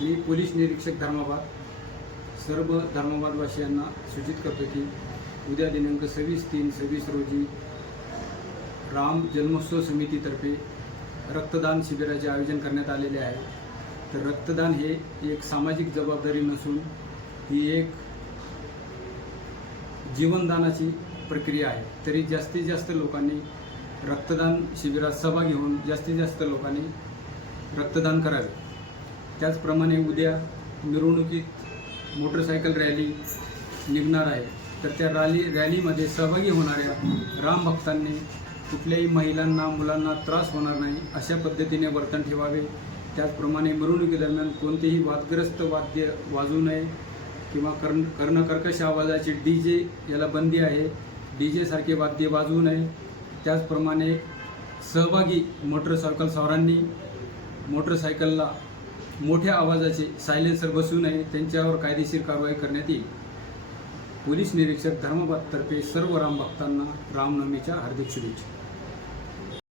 मी police निरीक्षक धर्माबाद सर्व धर्माबादवासियांना सूचित करतो की उद्या दिनांक 26/3/26 रोजी राम जन्मोत्सव समितीतर्फे रक्तदान शिबिराचे आयोजन करण्यात आलेले आहे। तर रक्तदान हे एक सामाजिक जबाबदारी नसून ही एक जीवनदानाची प्रक्रिया आहे। तरी जास्तीत जास्त लोकांनी रक्तदान शिबिरात सहभागी होऊन जास्तीत जास्त लोकांनी रक्तदान करावे। त्याचप्रमाणे उद्या मिरवणुकीत मोटरसायकल रॅली निघणार आहे। तर त्या रॅलीमध्ये सहभागी होणाऱ्या राम भक्तांनी कुठल्याही महिलांना मुलांना त्रास होणार नाही अशा पद्धतीने वर्तन ठेवावे। त्याचप्रमाणे मिरवणुकीदरम्यान कोणतेही वादग्रस्त वाद्य वाजवू नये किंवा कर्णकर्कश आवाजाचे DJ याला बंदी आहे। DJ सारखे वाद्य वाजवू नये। त्याचप्रमाणे सहभागी मोटरसायकल स्वारांनी मोटरसायकलला मोठ्या आवाजाचे सायलेन्सर बसवू नये, त्यांच्यावर कायदेशीर कारवाई करण्यात येईल। पोलीस निरीक्षक धर्माबादतर्फे सर्व राम भक्तांना रामनवमीच्या हार्दिक शुभेच्छा।